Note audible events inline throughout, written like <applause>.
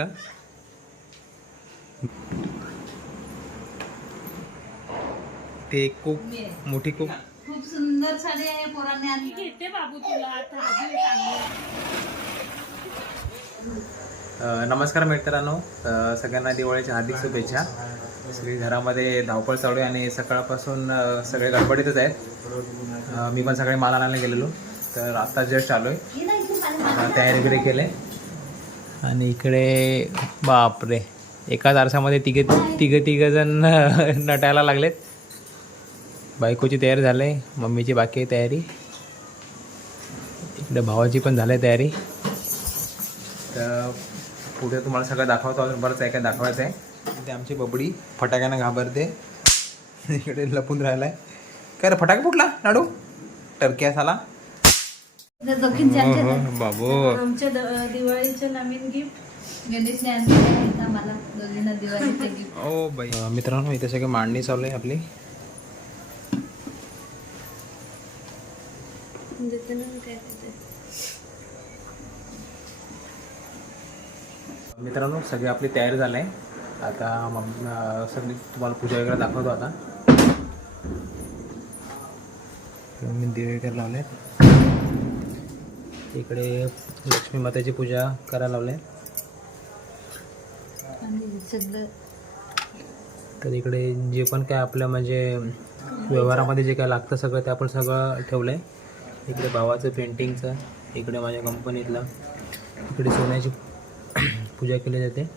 मस्त ते एक कूक मोठी कूक. खूप सुंदर साडी आहे पोरांनी आणि घेते बाबू तुला आता नमस्कार मित्रांनो. सगळ्यांना दिवाळीच्या हार्दिक शुभेच्छा. सगळी घरामध्ये धावपळ चालू आहे आणि सकाळपासून सगळे गडबडीतच आहेत. मी पण सगळे माल आणायला गेलेलो. तर आता जस्ट आलो आहे तयारी वगैरे केले. आणि इकडे बापरे एकाच आरसामध्ये तिघे तिघं तिघंजण <laughs> नटायला लागलेत. बायकोची तयारी झाले मम्मीची बाकी आहे तयारी. इकडे भावाची पण झाली आहे तयारी. तर पुढे तुम्हाला सगळं दाखवतो अजून बरंच आहे काय दाखवायचं आहे. ते आमची बबडी फटाक्यानं घाबरते. <laughs> इकडे लपून राहिलाय. काय रे फटाका फुटला? लाडू टर्क्या साला बाबू. आमच्या द- दिवाळीचं नवीन गिफ्ट गणेशने आणलेले आहेत आम्हाला दोघींना दिवाळीचे गिफ्ट ओ बाई. अं, मित्रांनो इथे सगळी मांडणी चालू आहे आपली. मित्रांनो सगळी आपली तयारी झाली आहे. आता मग सगळी तुम्हाला पूजा वगैरे दाखवतो आता. मी दिवे वगैरे लावले इकडे लक्ष्मी मातेची पूजा करायला लावले. तर इकडे जे पण काय आपलं म्हणजे व्यवहारामध्ये जे काय लागतं सगळं ते आपण सगळं ठेवलं आहे इकडे भावाचं पेंटिंगचं इकडे माझ्या कंपनीतलं इकडे सोन्याची पूजा केली जाते.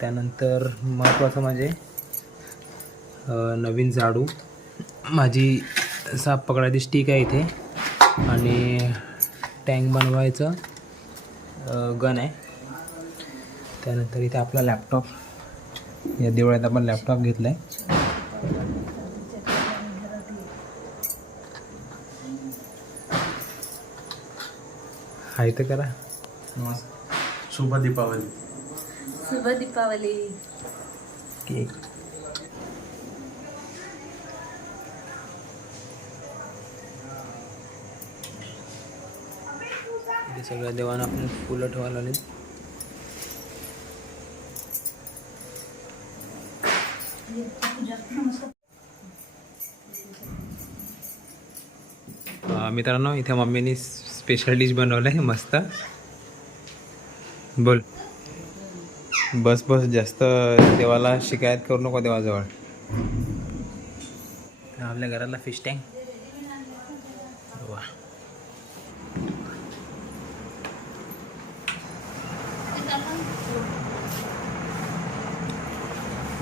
त्यानंतर महत्त्वाचं म्हणजे नवीन झाडू. माझी साप पकडायची स्टिक आहे इथे. आणि टँक बनवायचं. गन आहे. त्यानंतर इथे आपला लॅपटॉप. या दिवाळीत आपण लॅपटॉप घेतलाय. हाय तर करा. शुभ दीपावली. शुभ दीपावली. केक. सगळ्या देवांना आपण फुलं ठेवायला आले मित्रांनो इथे मम्मीनी स्पेशल डिश बनवलं आहे मस्त. बोल. बस बस जास्त देवाला शिकायत करू नको देवाजवळ. आपल्या घरातला फिश टँक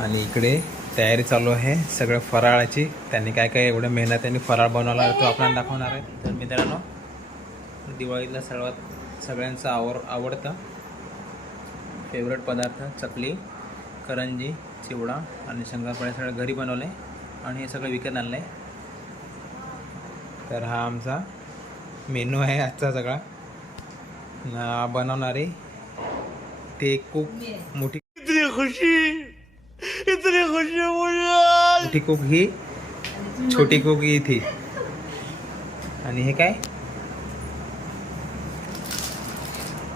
आणि इकडे तयारी चालू आहे. सगळं फराळाची. त्यांनी काय काय एवढं मेहनत त्यांनी फराळ बनवला आहे तो आपल्याला दाखवणार आहे. तर मित्रांनो दिवाळीतला सर्वात सगळ्यांचा आवड आवडता. फेवरेट पदार्थ चकली करंजी चिवडा आणि शंकरपाळे सगळं घरी बनवले आणि हे सगळं विकत आणलं. आहे तर हा आमचा मेनू आहे आजचा सगळा. बनवणारे ते खूप मोठी मोठी कुक ही छोटी कुक ही थी आणि हे काय?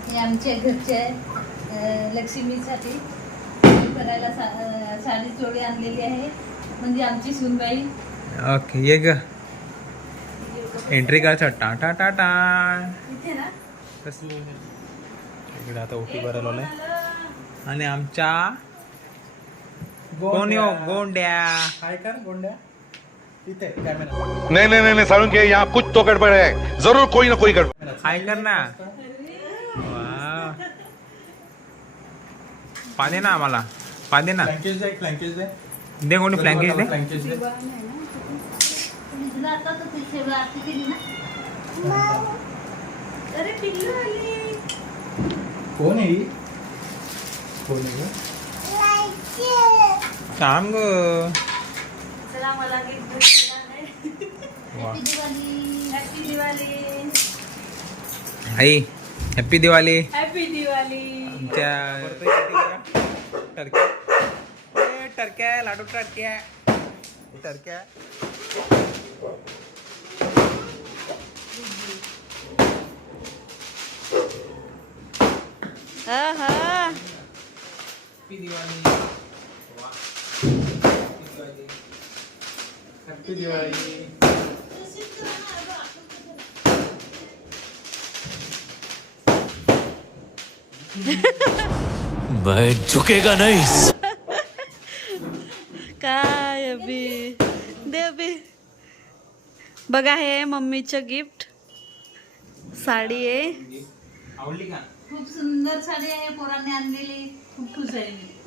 हे आमच्या घरचे अं, लक्ष्मीसाठी करायला सा- अं, साडी चोळी आणलेली आहे. म्हणजे आमची सुनबाई. ओके ये ग. एंट्री करायचं टाटा टाटा इथे ना. कसली? इकडे आता ओटी भरायला लावलंय. आणि आमच्या कोण गोंड्या। काय कर गोंड्या। इथे कॅमेरा नहीं नहीं नहीं नहीं सारुण के यहाँ कुछ तो गड़बड़ है। ज़रूर कोई ना कोई गड़बड़। हाय कर ना पादे ना आम्हाला। पादे ना। फ्लँकेज दे फ्लँकेज दे। दे कोणी फ्लँकेज दे फ्लँकेज दे। तुला आता तर ती सगळं आरती केली ना अरे पिल्लू आली कोण आहे ही? कोण आहे? गं? सांग ग. चला मला गिफ्ट आहे. हॅपी दिवाळी आई हॅपी दिवाळी हॅपी दिवाळी आमच्या टर्क्या. ए, टर्क्या लाडू टर्क्या. टर्क्या. Happy Diwali happy Diwali. मैं झुकेगा नहीं। काय अभि? दे अभि. बघा हे मम्मीचं गिफ्ट. साडी आहे. आवडली का? खूप सुंदर साडी आहे पोरांनी आणलेली. खूप खुश आहे मी.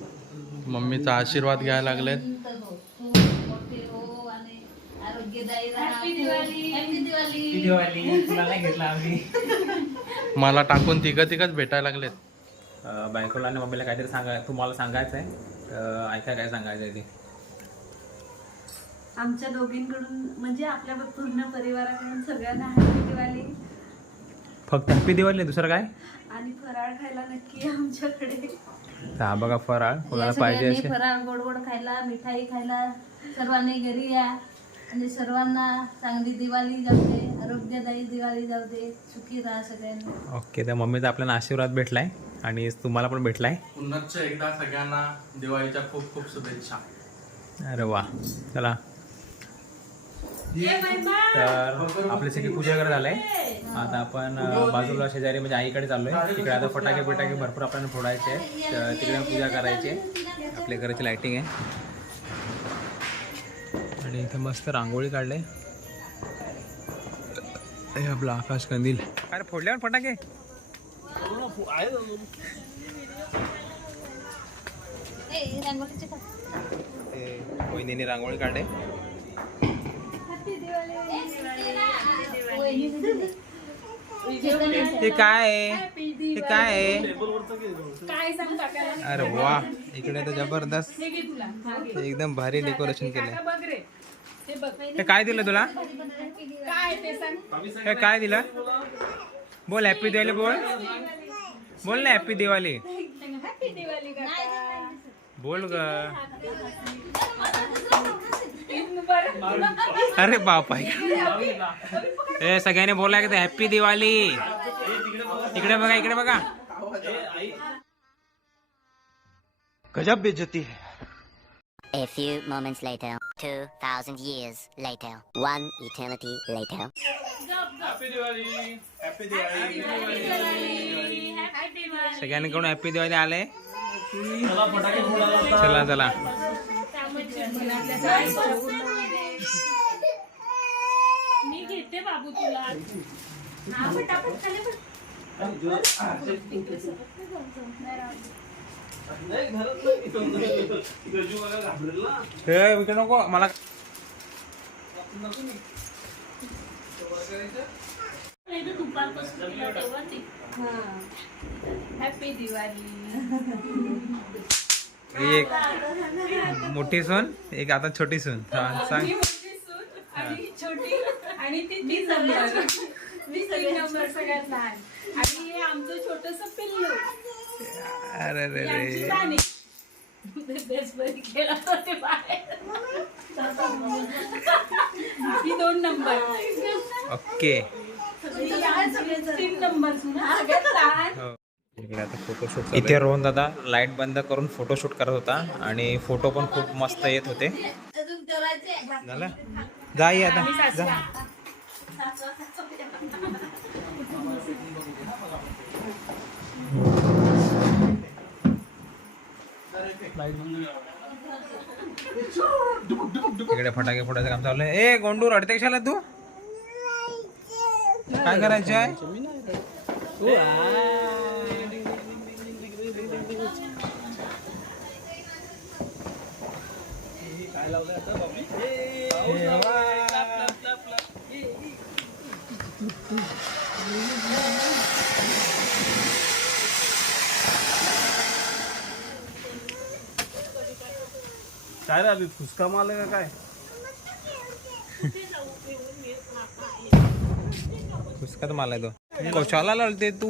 मम्मीचा आशीर्वाद घ्यायला लागलेत. हो, हो मला टाकून तिघं तिघच भेटायला लागलेत. बायकोला आणि मम्मीला काहीतरी सांगा तुम्हाला सांगायचं आहे तर ऐका काय सांगायचं आहे ते? आमच्या दोघींकडून म्हणजे आपल्या पूर्ण परिवाराकडून सगळ्यांना हॅपी दिवाळी. फक्त हॅपी दिवाळी नाही, दुसरं काय? आणि फराळ खायला नक्की आमच्याकडे. तर हा बघा फराळ. कोणाला पाहिजे असेल फराळ गोड गोड खायला मिठाई खायला. सर्वांनी घरी या. आणि सर्वांना चांगली दिवाळी जाऊ दे आरोग्यदायी दिवाळी जाऊ दे सुखी राहा सगळ्यांना. ओके तर मम्मीचा आपल्याला आशीर्वाद भेटलाय आणि तुम्हाला पण भेटलाय. पुन्हा एकदा सगळ्यांना दिवाळीच्या खूप खूप शुभेच्छा. अरे वा. चला. तर आपली सगळी पूजा वगैरे झालंय आता आपण अं, बाजूला शेजारी म्हणजे आईकडे चाललोय. तिकडे आता फटाके बिटाके भरपूर आपल्याला फोडायचे आहेत. तर तिकडे पूजा करायची आहे. आपल्या घराची लाइटिंग आहे. आणि इथे मस्त रांगोळी काढले. हे आपलं आकाश कंदील. अरे फोडल्यावर फटाके? रांगोळी काढले. ते काय आहे? ते काय आहे? अरे वा इकडे तर जबरदस्त. एकदम भारी डेकोरेशन केलंय. ते काय दिलं तुला? हे काय दिलं? बोल हॅपी दिवाळी बोल. बोल ना हॅपी दिवाळी बोल ग. अरे बाप ए सगळ्यांनी बोला की हॅपी दिवाळी इकडे बघा इकडे बघा। गजब बेइज्जती है। A few moments later, 2,000 years later, one eternity later. सगळ्यांनी हॅपी दिवाळी आले? चला चला। मी घेते बाबू तुला. हा. हे इकडे नको मला हॅपी दिवाळी. <laughs> एक मोठी सून एक आता छोटी सून. सांग. आणि छोटी आणि ती तीन नंबर मी <laughs> तीन नंबर सगळ्यात लहान. आणि हे आमचं छोटस पिल्लू. अरे रे दोन नंबर. ओके. तीन नंबर. इकडे आता फोटोशूट इथे रोहन दादा लाइट बंद करून फोटोशूट करत होता आणि फोटो पण खूप मस्त येत होते. अजून करायचे झालं? जा ये आता जा. इकडे फटाके फोडायचं काम चालू आहे. ए गोंडू रडते कशाला तू? काय करायचं आहे काय रे अभि फुसका माल का काय? फुसका तर माल आहे तो. कशाला लढते तू?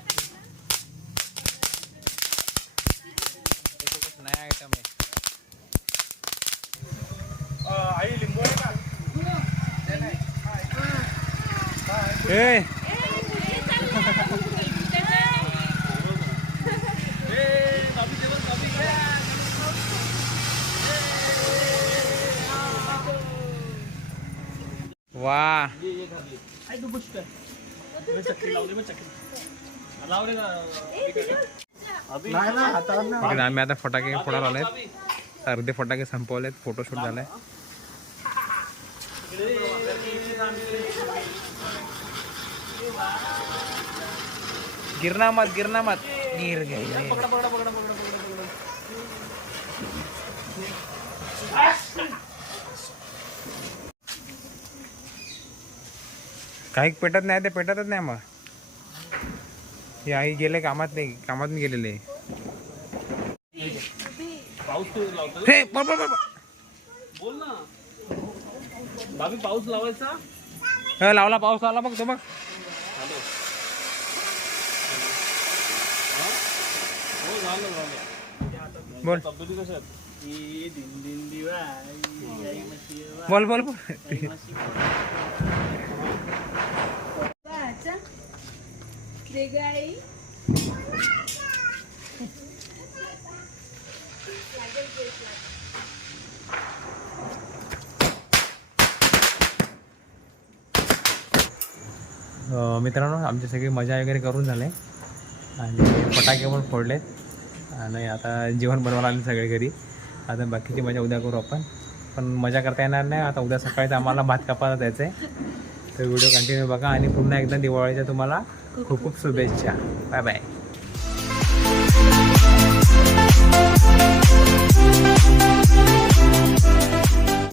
वा. आम्ही आता फटाके फोडायला आलेत अर्धे फटाके संपवलेत फोटोशूट झालाय. गिरना मत गिरना मत गिर गए काही पेटत नाही ते पेटतच नाही मग. हे आई गेले कामात नाही कामात मी गेलेले हे बोल ना. पाऊस लावायचा? हे लावला पाऊस आला बघ तो बघ हो झालं झालं बोल. बोल बोल बोल. मित्रांनो आमची सगळी मजा वगैरे करून झाले. आणि फटाके पण फोडलेत. आणि आता जेवण बनवायला आले सगळे घरी. आता बाकीची मजा उद्या करू आपण. पण मजा करता येणार नाही. आता उद्या सकाळी आम्हाला भात कापायला जायचं आहे तर व्हिडिओ कंटिन्यू बघा आणि पुन्हा एकदा दिवाळीच्या तुम्हाला खूप खूप शुभेच्छा. Bye bye.